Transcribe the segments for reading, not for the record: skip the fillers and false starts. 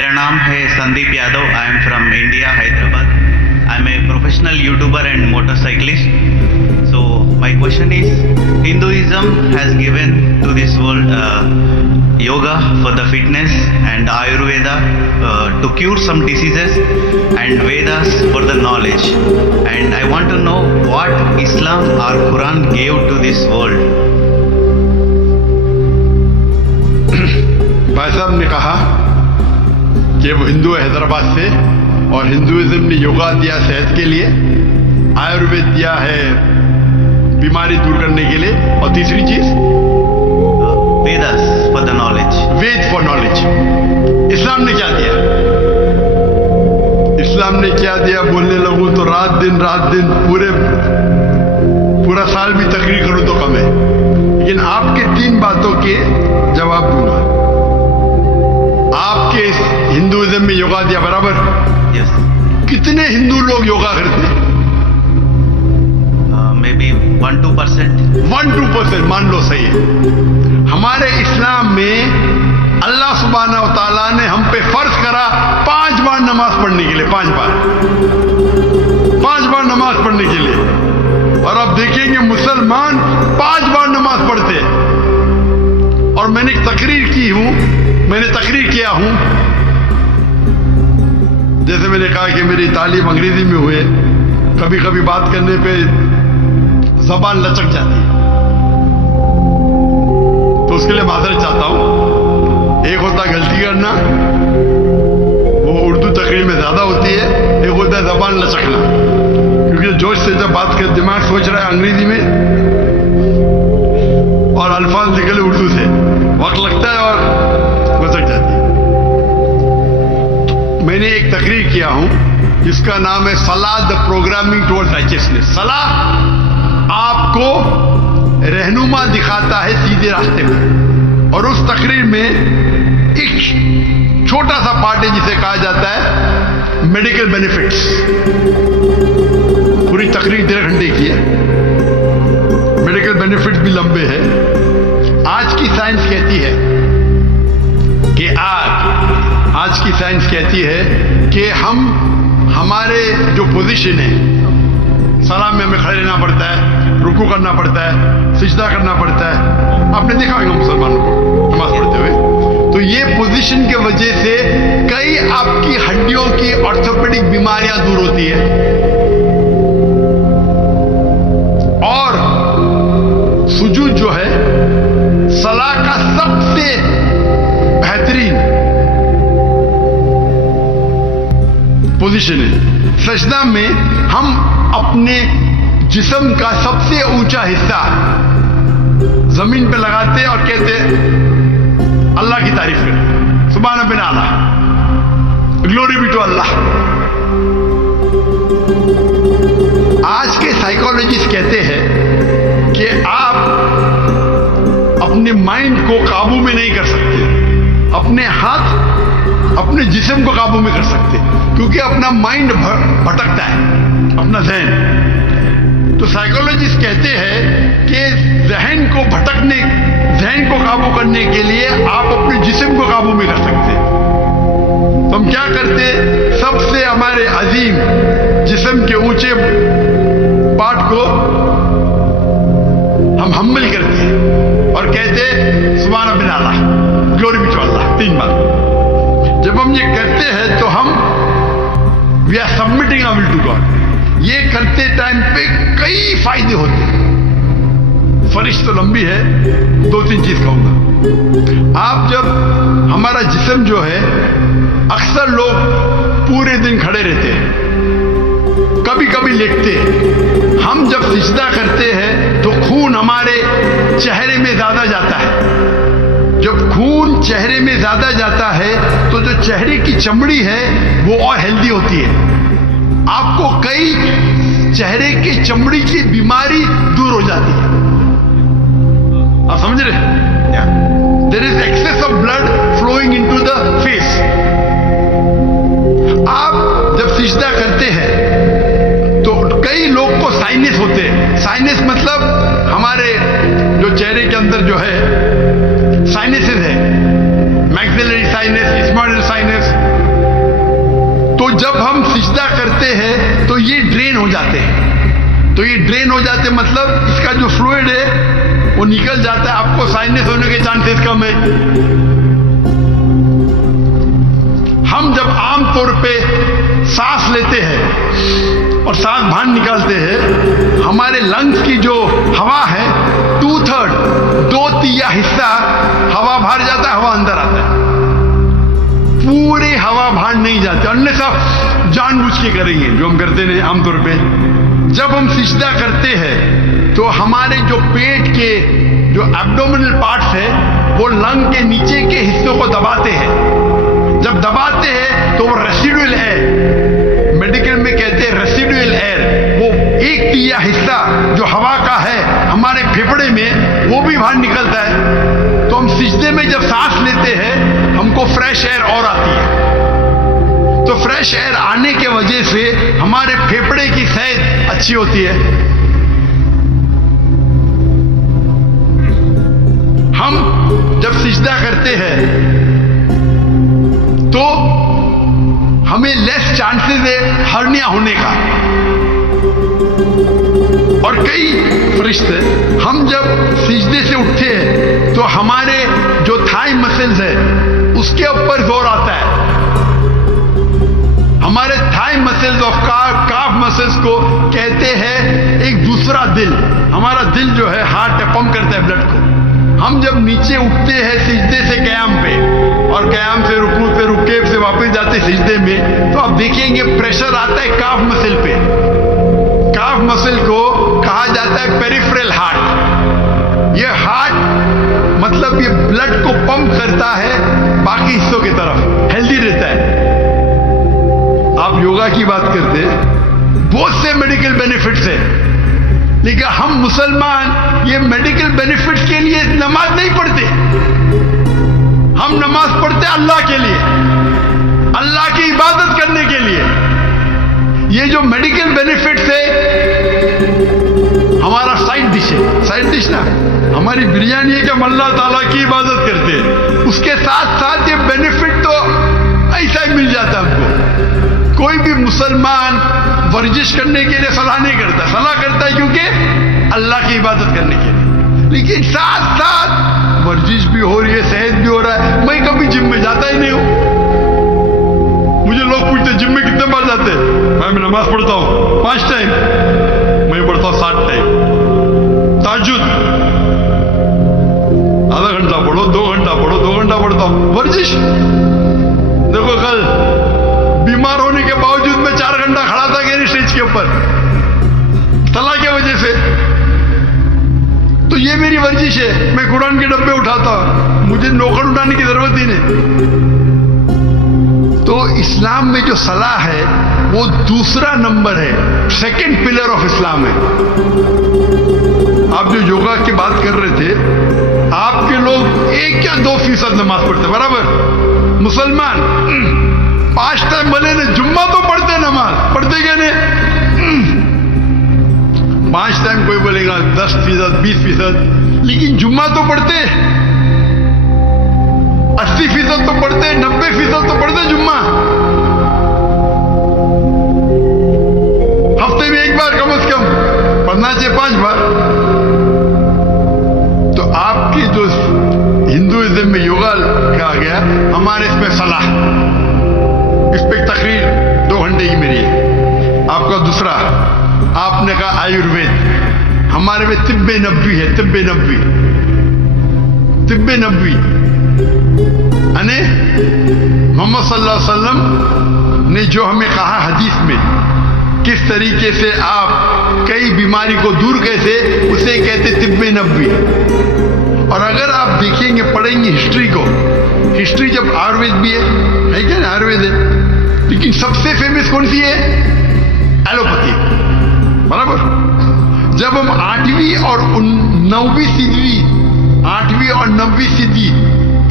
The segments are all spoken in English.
मेरा नाम है Sandeep Yadav. I am from India, Hyderabad. I am a professional YouTuber and motorcyclist. So my question is, Hinduism has given to this world yoga for the fitness and Ayurveda to cure some diseases and Vedas for the knowledge. And I want to know what Islam or Quran gave to this world. भाई साहब ने कहा कि वो हिंदू है हैदराबाद से और Hinduism ने योगा दिया सेहत के लिए, आयुर्वेद दिया है बीमारी दूर करने के लिए, और तीसरी चीज Vedas for the knowledge. Veda for knowledge. इस्लाम ने क्या दिया? इस्लाम ने क्या दिया बोलने लगूं तो रात दिन पूरा साल भी तकरीर करूं तो कम है, लेकिन आपके 3 बातों के जवाब दूंगा. आपके हिंदुइज्म में योगा दिया बराबर. Yes. कितने हिंदू लोग योगा करते हैं? Maybe 1-2%. 1-2% मान लो सही है. हमारे इस्लाम में अल्लाह सुब्हानहू व तआला ने हम पे फर्ज करा 5 बार नमाज पढ़ने के लिए. 5 बार नमाज पढ़ने के लिए. और अब देखेंगे मुसलमान 5 बार नमाज पढ़ते हैं. और मैंने तकरीर किया हूं, जैसे मैंने कहा कि मेरी तालीम अंग्रेजी में हुई, कभी कभी बात करने पे ज़बान लचक जाती है, तो उसके लिए माजरत चाहता हूं. एक होता है गलती करना, वो उर्दू तकरीर में ज्यादा होती है. एक होता है ज़बान लचकना, क्योंकि जोश से जब बात कर दिमाग सोच रहा है अंग्रेजी में और अल्फाज निकले उर्दू से, वक्त लगता है और लचक जाती है. मैंने एक तकरीर किया हूं जिसका नाम है सलाह द प्रोग्रामिंग टुवर्ड्स राइचियसनेस. सलाह आपको रहनुमा दिखाता है सीधे रास्ते पर. और उस तकरीर में एक छोटा सा पार्ट है जिसे कहा जाता है मेडिकल बेनिफिट्स. पूरी तकरीर 1.5 घंटे की है. मेडिकल बेनिफिट्स भी लंबे हैं. आज की साइंस कहती है कि आज की साइंस कहती है कि हमारे जो पोजीशन है, सलाम में हमें खड़े रहना पड़ता है, रुकू करना पड़ता है, सिजदा करना पड़ता है. आपने देखा होगा मुसलमानों को नमाज पढ़ते हुए. तो ये पोजीशन के वजह से कई आपकी हड्डियों की ऑर्थोपेडिक बीमारियां दूर होती है. और सुजूद जो है सलाह का सबसे बेहतरीन पोजीशन है. सजदा में हम अपने जिस्म का सबसे ऊंचा हिस्सा जमीन पे लगाते और कहते अल्लाह की तारीफ करें, सुभान बिन आला, ग्लोरी बी टू अल्लाह. आज के साइकोलॉजिस्ट कहते हैं कि आप अपने माइंड को काबू में नहीं कर सकते, अपने हाथ अपने जिस्म को काबू में कर सकते, क्योंकि अपना माइंड भटकता है, अपना जहन. तो साइकोलॉजिस्ट कहते हैं कि जहन को काबू करने के लिए आप अपने जिस्म को काबू में कर सकते. तो हम क्या करते, सबसे हमारे अजीम जिस्म के ऊंचे पार्ट को हम हम्बल करते हैं और कहते सुभान बिन आला, ग्लोरी बी टू अल्लाह 3 बार. जब हम ये करते हैं तो हम we are submitting our will to God. ये करते टाइम पे कई फायदे होते हैं. फरिश्त तो लंबी है, 2-3 चीज कहूंगा. आप जब हमारा जिस्म जो है, अक्सर लोग पूरे दिन खड़े रहते हैं, कभी कभी लेटते हैं. हम जब सिजदा करते हैं तो खून हमारे चेहरे में ज्यादा जाता है. जब खून चेहरे में ज्यादा जाता है तो जो चेहरे की चमड़ी है वो और हेल्दी होती है. आपको कई चेहरे की चमड़ी की बीमारी दूर हो जाती है. आप समझ रहे हैं? There is excess of blood flowing into the face. आप जब सिजदा करते हैं तो कई लोग को साइनस होते हैं. साइनस मतलब हमारे जो चेहरे के अंदर जो है साइनसेस है, मैक्सिलरी साइनस, स्मॉल साइनस, جب ہم سجدہ کرتے ہیں تو یہ ڈرین ہو جاتے ہیں. تو یہ ڈرین ہو جاتے مطلب اس کا جو فلوئڈ ہے وہ نکل جاتا ہے. آپ کو سائنس ہونے کے چانسز کم ہے. ہم جب عام طور پہ سانس لیتے ہیں اور سانس باہر نکالتے ہیں, ہمارے لنگس کی جو ہوا ہے 2/3 2/3 حصہ ہوا باہر جاتا ہے, ہوا اندر آتا ہے. پوری ہوا باہر نہیں جاتی. انہیں سب جان بوجھ کے کریں گے جو ہم کرتے ہیں عام طور پہ. جب ہم سجدہ کرتے ہیں تو ہمارے جو پیٹ کے جو ایبڈومینل پارٹس ہے وہ لنگ کے نیچے کے حصوں کو دباتے ہیں. جب دباتے ہیں تو وہ ریسیڈوئل ایئر, میڈیکل میں کہتے ہیں ریسیڈوئل ایئر, وہ 1/3 حصہ جو ہوا کا ہے ہمارے پھیپھڑے میں وہ بھی باہر نکلتا ہے. تو ہم سجدے میں جب سانس لیتے ہیں ہم کو فریش ایئر اور آتی ہے. تو فریش ایئر آنے کے وجہ سے ہمارے پھیپھڑے کی صحت اچھی ہوتی ہے. ہم جب سجدہ کرتے ہیں تو ہمیں لیس چانسز ہے ہرنیا ہونے کا. اور کئی فرشتے ہم جب سجدے سے اٹھتے ہیں تو ہمارے جو تھائی مسلز ہے اس کے اوپر زور آتا ہے. ہمارے تھائی مسلز اور کاف مسلز کو کہتے ہیں ایک دوسرا دل. ہمارا دل جو ہے ہارٹ پمپ کرتا ہے بلڈ کو. ہم جب نیچے اٹھتے ہیں سجدے سے قیام پہ اور قیام سے رکوع سے رکوع سے واپس جاتے سجدے میں تو آپ دیکھیں گے پریشر آتا ہے کاف مسل پہ. کاف مسل کو کہا جاتا ہے پیریفرل ہارٹ. یہ ہارٹ مطلب یہ بلڈ کو پمپ کرتا ہے باقی حصوں کی طرف, ہیلدی رہتا ہے. آپ یوگا کی بات کرتے بہت سے میڈیکل بینیفٹس ہیں, لیکن ہم مسلمان یہ میڈیکل بینیفٹس کے لیے نماز نہیں پڑھتے. ہم نماز پڑھتے اللہ کے لیے, اللہ کی عبادت کرنے کے لیے. یہ جو میڈیکل بینیفٹس ہے ہمارا سائڈ ڈش ہے. سائڈ ڈش نا ہماری بریانی ہے کہ ہم اللہ تعالیٰ کی عبادت کرتے ہیں. اس کے ساتھ ساتھ یہ بینیفٹ تو ایسا ہی مل جاتا ہم کو. کوئی بھی مسلمان ورزش کرنے کے لیے صلاح نہیں کرتا. صلاح کرتا ہے کیونکہ اللہ کی عبادت کرنے کے لیے, لیکن ساتھ ساتھ ورزش بھی ہو رہی ہے, صحت بھی ہو رہا ہے. میں کبھی جم میں جاتا ہی نہیں ہوں. مجھے لوگ پوچھتے جم میں کتنے بار جاتے ہیں. میں نماز پڑھتا ہوں 5 ٹائم, میں پڑھتا ہوں 7 ٹائم. تہجد آدھا گھنٹہ پڑھو, 2 گھنٹہ پڑھو, 2 گھنٹہ پڑھتا ہوں. ورزش دیکھو کل بیمار ہونے کے باوجود میں 4 گھنٹہ کھڑا تھا کہ اسٹیج کے اوپر صلاح کی وجہ سے. تو یہ میری ورزش ہے. میں قرآن کے ڈبے اٹھاتا ہوں, مجھے نوکر اٹھانے کی ضرورت ہی نہیں. تو اسلام میں جو صلاح ہے وہ دوسرا نمبر ہے, سیکنڈ پلر آف اسلام ہے. آپ جو یوگا کی بات کر رہے تھے, آپ کے لوگ 1 یا 2% نماز پڑھتے برابر. مسلمان 5 ٹائم بنے نے جمعہ تو پڑھتے, نماز پڑھتے کیا نہیں. 5 ٹائم کوئی بولے گا 10% 20%, لیکن جمعہ تو پڑھتے. 80% تو پڑھتے, 90% تو پڑھتے جمعہ. ہفتے میں 1 بار کم از کم پڑھنا چاہیے, 5 بار. تو آپ کی جو ہندوازم میں یوگا کہا گیا, ہمارے اس میں صلاح, اس پہ تقریر 2 گھنٹے کی میری ہے. آپ کا دوسرا, آپ نے کہا آیوروید. ہمارے میں طب نبوی ہے. طب نبوی یعنی محمد صلی اللہ علیہ وسلم نے جو ہمیں کہا حدیث میں کس طریقے سے آپ کئی بیماری کو دور کیسے, اسے کہتے طب نبوی. اور اگر آپ دیکھیں گے پڑھیں گے ہسٹری کو, ہسٹری جب آیوروید بھی ہے کیا نا, آیوروید ہے, لیکن سب سے فیمس کون سی ہے, ایلوپیتھی برابر. جب ہم 8ویں اور 9ویں صدی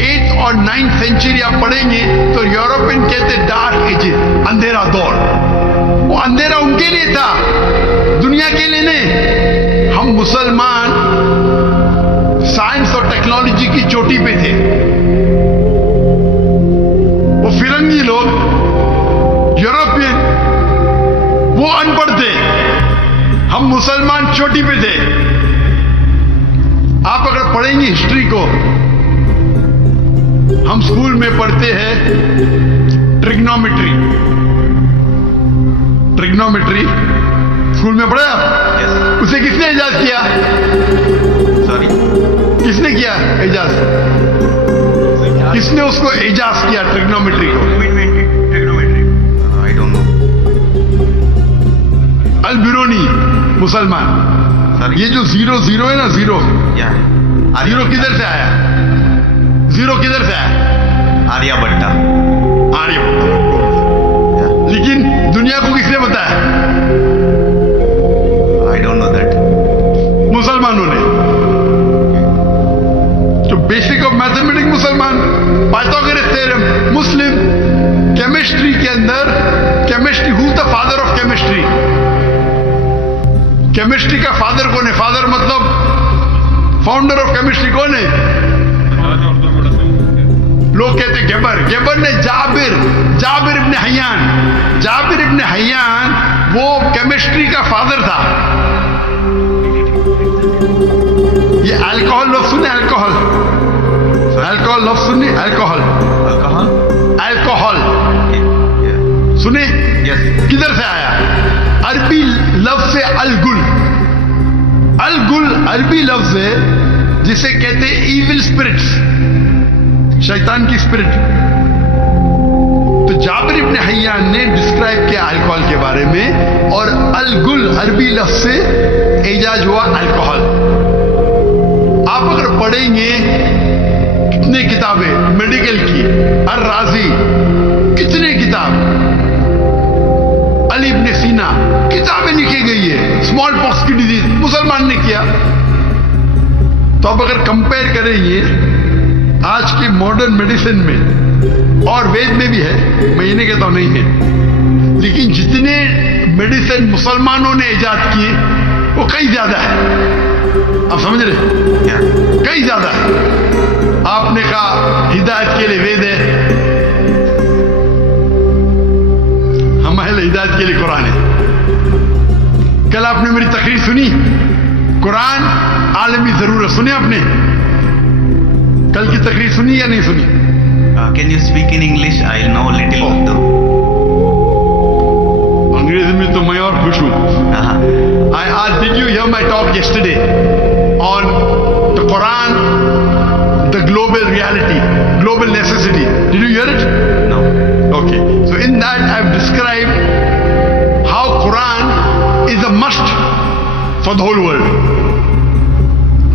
8th اور 9th سینچری آپ پڑھیں گے تو یورپین کہتے ڈارک ایجز, اندھیرا دور. وہ اندھیرا ان کے لیے تھا, دنیا کے لیے نہیں. ہم مسلمان سائنس اور ٹیکنالوجی کی چوٹی پہ تھے. وہ فرنگی لوگ یورپین वो अनपढ़ थे, हम मुसलमान चोटी पे थे। आप अगर पढ़ेंगे हिस्ट्री को, हम स्कूल में पढ़ते हैं ट्रिग्नोमेट्री। ट्रिग्नोमेट्री स्कूल में पढ़ा आप? Yes. उसे किसने इजाद किया? Sorry. किसने किया इजाज? किसने उसको इजाज किया ट्रिग्नोमेट्री को? I don't know. अल बिरूनी मुसलमान। Sorry. ये जो 0 है ना, जीरो Yeah. जीरो किधर से आया? जीरो किधर से आया? आर्यभट्टा। आर्यभट्ट। Yeah. लेकिन दुनिया को किसने बताया? I don't know that. मुसलमानों ने। तो बेसिक ऑफ मैथमेटिक्स मुसलमान, पाइथागोरस थ्योरम मुस्लिम। केमिस्ट्री के अंदर chemistry, who the father of chemistry? Chemistry का फादर कौन है? फादर मतलब फाउंडर ऑफ केमिस्ट्री कौन है? लोग कहते गेबर। गेबर ने जाबिर इब्ने हय्यान वो केमिस्ट्री का फादर था। ये अल्कोहल लफ्ज सुने? अल्कोहल लफ्ज सुने? Alcohol Yeah. सुने? Yes. किधर से आया? अरबी लफ्ज से अलगुल अरबी लफ्ज है जिसे कहते हैं इविल स्पिरिट्स, शैतान की स्पिरिट। तो जाबिर इब्ने हय्यान ने डिस्क्राइब किया अल्कोहल के बारे में, और अलगुल अरबी लफ्ज से एजाज हुआ अल्कोहल। आप अगर पढ़ेंगे कितने किताबें मेडिकल की, अर राजी, कितने किताब, अली इब्ने सीना, किताबें लिखी गई है। स्मॉल पॉक्स की डिजीज मुसलमान ने किया। तो अब अगर कंपेयर करेंगे आज की मॉडर्न मेडिसिन में, और वेद में भी है, मैं ये नहीं कहता हूं नहीं है, लेकिन जितने मेडिसिन मुसलमानों ने इजाद किए वो कई ज्यादा है। आप समझ रहे? Yeah. कई ज्यादा है। आपने कहा हिदायत के लिए वेद है, हमारे हिदायत के लिए कुरान है। कल आपने मेरी तकरीर सुनी, कुरान आलमी जरूरत, सुने आपने? कल की तकरीर सुनी या नहीं सुनी? Can you speak in English? I know little Urdu. अंग्रेजी में तो मैं और खुश हूं। Did you hear my talk yesterday on the Quran, the global reality, global necessity? Did you hear it? No. Okay. So in that I've described how Quran is a must for the whole world.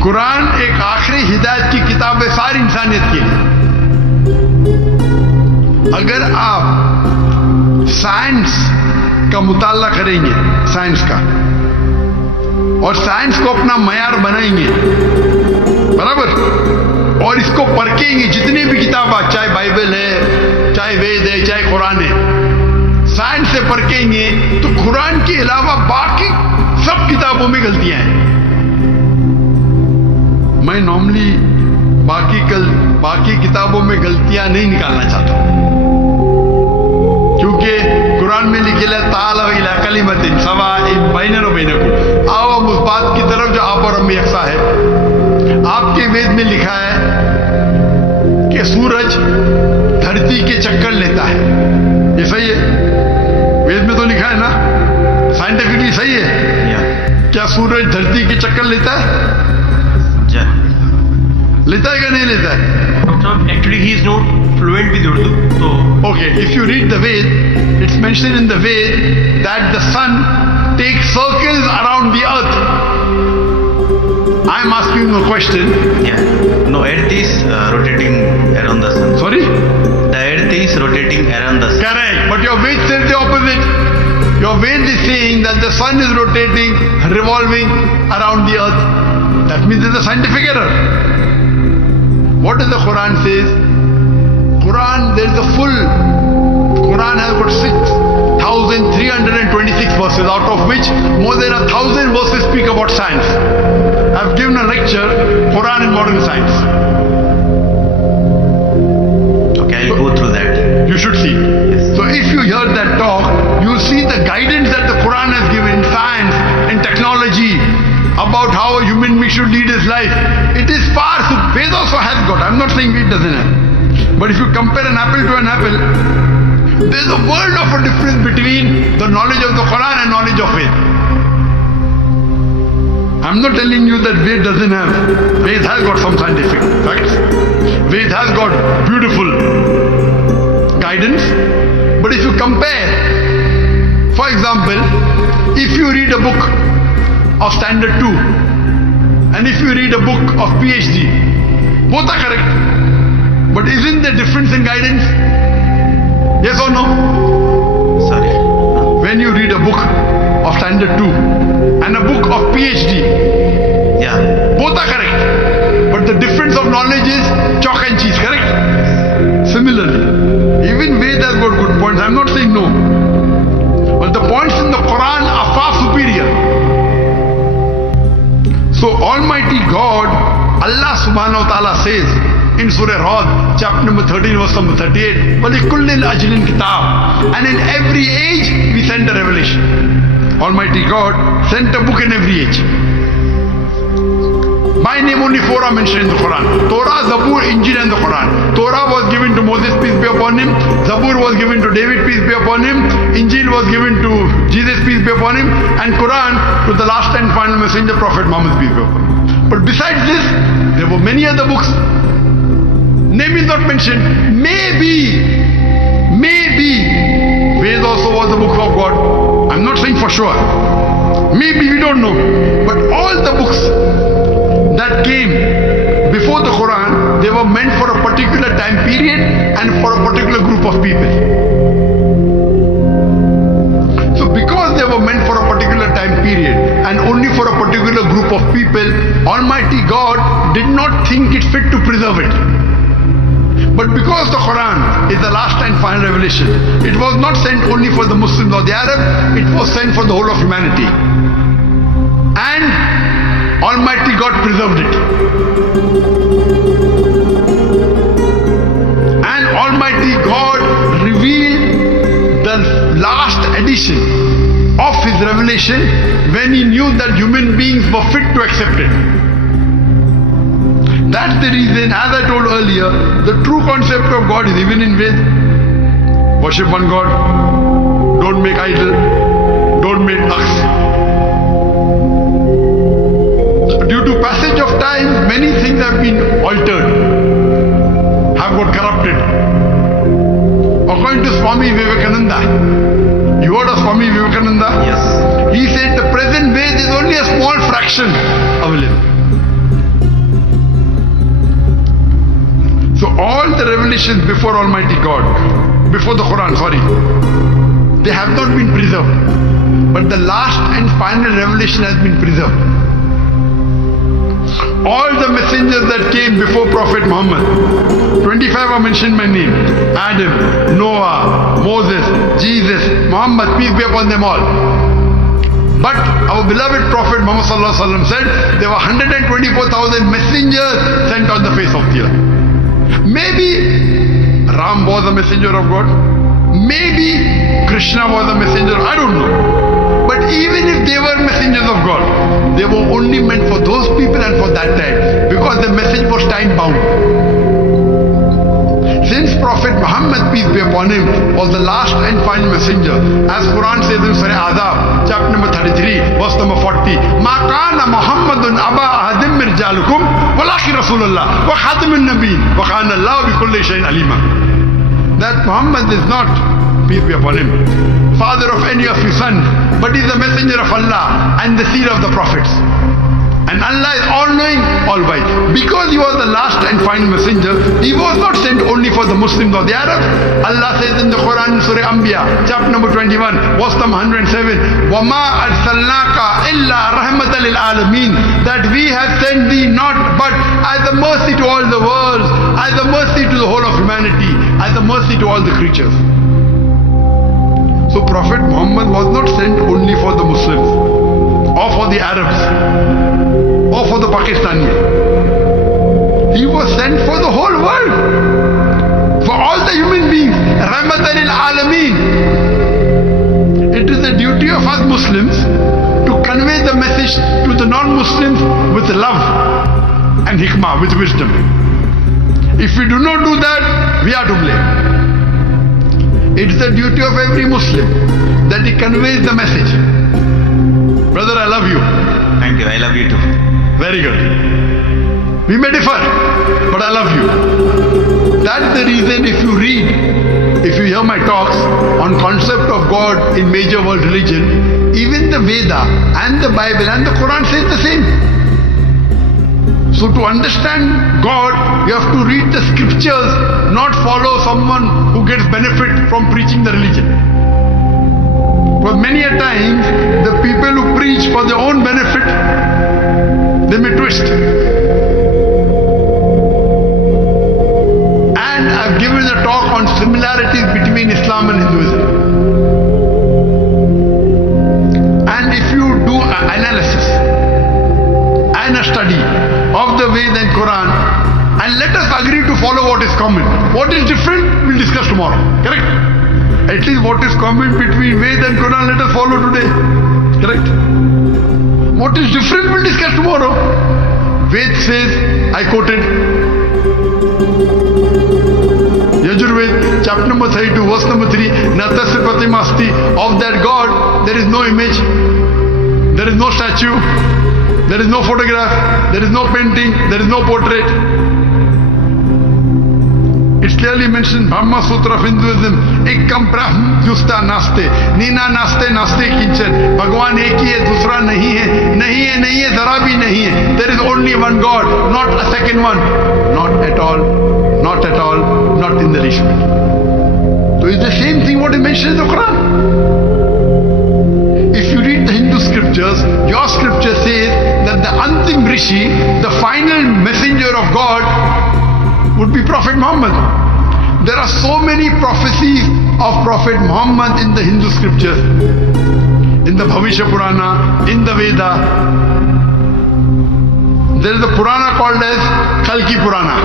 Quran एक आखिरी हिदायत की किताब है सारी इंसानियत के लिए। अगर आप साइंस का मुताला करेंगे, साइंस का, और साइंस को अपना मयार बनाएंगे, बराबर, और इसको परखेंगे, जितने भी किताब, चाहे बाइबल है, चाहे वेद है, चाहे कुरान है, साइंस से परखेंगे तो कुरान के अलावा बाकी सब किताबों में गलतियां हैं। मैं नॉर्मली बाकी किताबों में गलतियां नहीं निकालना चाहता, क्योंकि कुरान में लिखे ताला इला कलिमतिन सवाइन बैनना व बैनकुम, आओ हम उस बात की तरफ जो आप और हम में यकसा है। आपके वेद में लिखा है कि सूरज धरती के चक्कर लेता है, ये सही है? वेद में तो लिखा है ना, साइंटिफिकली सही है? Yeah. क्या सूरज धरती के चक्कर लेता है? Yeah. लेता है क्या नहीं लेता है? Actually, he is not fluent with Urdu. So, Okay, if you read the Ved, it's mentioned in the Ved that the sun takes circles around the earth. I'm asking you a question. Yeah. No, Earth is rotating around the sun. Sorry? The Earth is rotating around the sun. Correct. But your Ved says the opposite. Your Ved is saying that the sun is rotating, revolving around the earth. That means there's a scientific error. What does the Quran says? Quran, there's a full Quran has got 6,326 verses, out of which more than 1,000 verses speak about science. I've given a lecture, Quran in modern science. Okay, I'll go through that. You should see. Yes. So if you hear that talk, you see the guidance that the Quran about how a human being should lead his life. It is far superior. Veda also has got. I'm not saying it doesn't have. But if you compare an apple to an apple, there's a world of a difference between the knowledge of the Quran and knowledge of Veda. I'm not telling you that Veda doesn't have. Veda has got some scientific facts. Veda has got beautiful guidance. But if you compare, for example, if you read a book of Standard 2 and if you read a book of PhD, both are correct. But isn't there difference in guidance? Yes or no? Sorry. When you read a book of Standard 2 and a book of PhD, Yeah. both are correct. But the difference of knowledge is chalk and cheese, correct? Similarly, even Veda has got good points. I'm not saying no. But the points in the Quran are far superior. So Almighty God, Allah subhanahu wa ta'ala says in Surah Ra'd, chapter number 13, verse number 38, وَلِكُلِّ الْأَجْلٍ كِتَابٍ. And in every age, we send a revelation. Almighty God sent a book in every age. By name only 4 are mentioned in the Quran. Torah, Zabur, Injil and the Quran. Torah was given to Moses, peace be upon him. Zabur was given to David, peace be upon him. Injil was given to Jesus, peace be upon him. And Quran to the last and final messenger, Prophet Muhammad, peace be upon him. But besides this, there were many other books. Name is not mentioned. Maybe, Veda also was the book of God. I'm not saying for sure. Maybe, we don't know. But all the books that came before the Quran, they were meant for a particular time period and for a particular group of people. So because they were meant for a particular time period and only for a particular group of people, Almighty God did not think it fit to preserve it. But because the Quran is the last and final revelation, it was not sent only for the Muslims or the Arabs, it was sent for the whole of humanity. And Almighty God preserved it. And Almighty God revealed the last edition of His revelation when He knew that human beings were fit to accept it. That's the reason, as I told earlier, the true concept of God is even in Veda. Worship one God. Don't make idol. Don't make aks. Due to passage of time, many things have been altered, have got corrupted. According to Swami Vivekananda, you heard of Swami Vivekananda? Yes. He said the present Veda is only a small fraction available. So all the revelations before Almighty God, before the Quran, they have not been preserved. But the last and final revelation has been preserved. All the messengers that came before Prophet Muhammad, 25 are mentioned by name. Adam, Noah, Moses, Jesus, Muhammad, peace be upon them all. But our beloved Prophet Muhammad said there were 124,000 messengers sent on the face of the earth. Maybe Ram was a messenger of God. Maybe Krishna was a messenger. I don't know. But even if they were messengers of God, they were only meant for those people and for that time, because the message was time bound. Since Prophet Muhammad, peace be upon him, was the last and final messenger, as Quran says in Surah Azab, chapter number 33, verse number 40, مَا كَانَ مُحَمَّدٌ أَبَا أَحَدٍ مِّن رِجَالِكُمْ وَلَٰكِنَّ رَسُولَ اللَّهِ وَخَاتَمَ النَّبِيِّينَ وَكَانَ اللَّهُ بِكُلِّ شَيْءٍ عَلِيمًا. That Muhammad is not, peace be upon him, father of any of his sons, but is the messenger of Allah and the seer of the prophets. And Allah is all-knowing, all-wise. Because He was the last and final messenger, He was not sent only for the Muslims or the Arabs. Allah says in the Quran, Surah Anbiya, chapter number 21, verse number 107, وَمَا أَرْسَلْنَاكَ إِلَّا رَحْمَةً لِلْعَالَمِينَ. That we have sent thee not but as a mercy to all the worlds, as a mercy to the whole of humanity, as a mercy to all the creatures. So Prophet Muhammad was not sent only for the Muslims, or for the Arabs, or for the Pakistanis. He was sent for the whole world, for all the human beings. Rahmatan lil Alameen. It is the duty of us Muslims to convey the message to the non-Muslims with love and hikmah, with wisdom. If we do not do that, we are to blame. It's the duty of every Muslim that he conveys the message. Brother, I love you. Thank you. I love you too. Very good. We may differ, but I love you. That's the reason if you hear my talks on concept of God in major world religion, even the Veda and the Bible and the Quran says the same. So to understand God, you have to read the scriptures, not follow someone who gets benefit from preaching the religion. But many a times, the people who preach for their own benefit, they may twist. And I've given a talk on similarities between Islam and Hinduism. And if you do an analysis and a study of the Veda and Quran, and let us agree to follow what is common. What is different, we'll discuss tomorrow. Correct? At least what is common between Veda and Quran, let us follow today. Correct? What is different, we'll discuss tomorrow. Ved says, I quoted, Yajurved, chapter number 32, verse number 3, Natasya Pratimasti, of that God, there is no image, there is no statue, there is no photograph, there is no painting, there is no portrait. It's clearly mentioned, Brahma Sutra of Hinduism, Ekam Brahm Justa Naste, Nina Naste Naste Kinchan, Bhagwan ek hi hai, dusra nahi hai, zara bhi nahi hai. There is only one God, not a second one. Not at all, not in the least bit. So it's the same thing what is mentioned in the Quran. If you read the Hindu scriptures, your scripture says that the Antim Rishi, the final messenger of God, would be Prophet Muhammad. There are so many prophecies of Prophet Muhammad in the Hindu scriptures, in the Bhavishya Purana, in the Veda. There is a Purana called as Kalki Purana.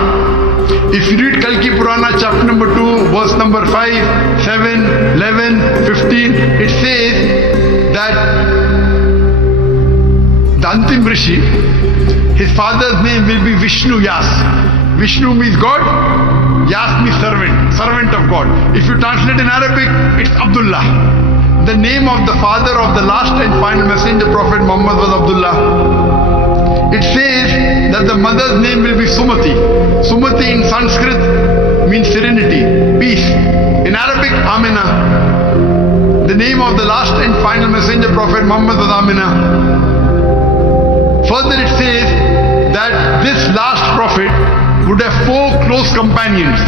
If you read Kalki Purana, chapter number 2, verse number 5, 7, 11, 15, it says that the Antim Rishi, his father's name will be Vishnu Yas. Vishnu means God, Yas means servant of God. If you translate in Arabic, it's Abdullah. The name of the father of the last and final messenger, Prophet Muhammad, was Abdullah. It says that the mother's name will be Sumati. Sumati in Sanskrit means serenity, peace. In Arabic, Amina. The name of the last and final messenger, Prophet Muhammad, was Amina. Further it says that this last prophet would have 4 close companions.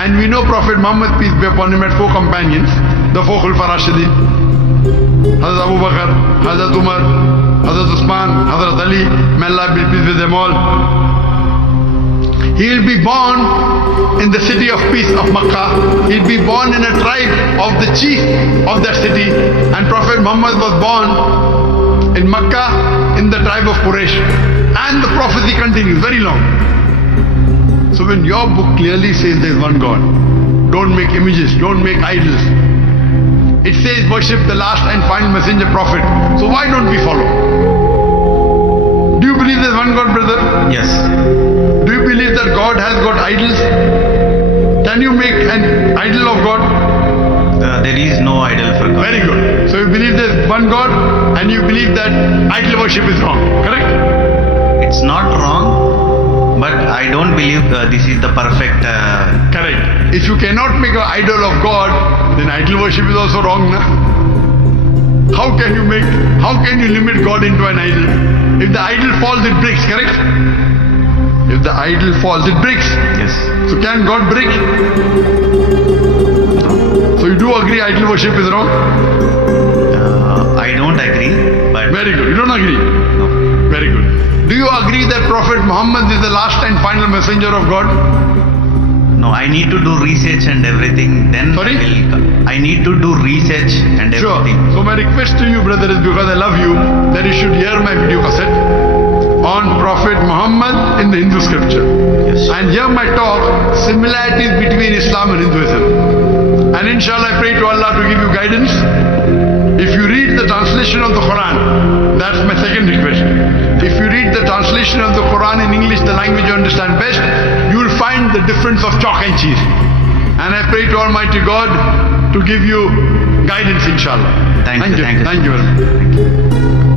And we know Prophet Muhammad, peace be upon him, had 4 companions. The 4 Khulfa Rashidin. Hazrat Abu Bakr, Hazrat Umar, Hazrat Usman, Hazrat Ali, may Allah be pleased with them all. He will be born in the city of peace of Makkah. He will be born in a tribe of the chief of that city. And Prophet Muhammad was born in Makkah in the tribe of Quraysh. And the prophecy continues very long. So when your book clearly says there is one God, don't make images, don't make idols. It says worship the last and final messenger prophet. So why don't we follow? Do you believe there is one God, brother? Yes. Do you believe that God has got idols? Can you make an idol of God? There is no idol for God. Very good. So you believe there is one God and you believe that idol worship is wrong, correct? It's not wrong, but I don't believe this is the perfect. Correct. If you cannot make an idol of God, then idol worship is also wrong, na? How can you limit God into an idol? If the idol falls, it breaks, correct? If the idol falls, it breaks. Yes. So can God break? So you do agree idol worship is wrong? I don't agree, but. Very good. You don't agree? No. Very good. Do you agree that Prophet Muhammad is the last and final messenger of God? No, I need to do research and everything. Then Sorry? I need to do research and Sure. everything. So my request to you, brother, is because I love you, that you should hear my video cassette on Prophet Muhammad in the Hindu scripture. Yes. And hear my talk, similarities between Islam and Hinduism. And inshallah, I pray to Allah to give you guidance. If you read the translation of the Quran, that's my second request. If translation of the Quran in English, the language you understand best, you will find the difference of chalk and cheese. And I pray to Almighty God to give you guidance, inshallah. Thank you. Thank you very much.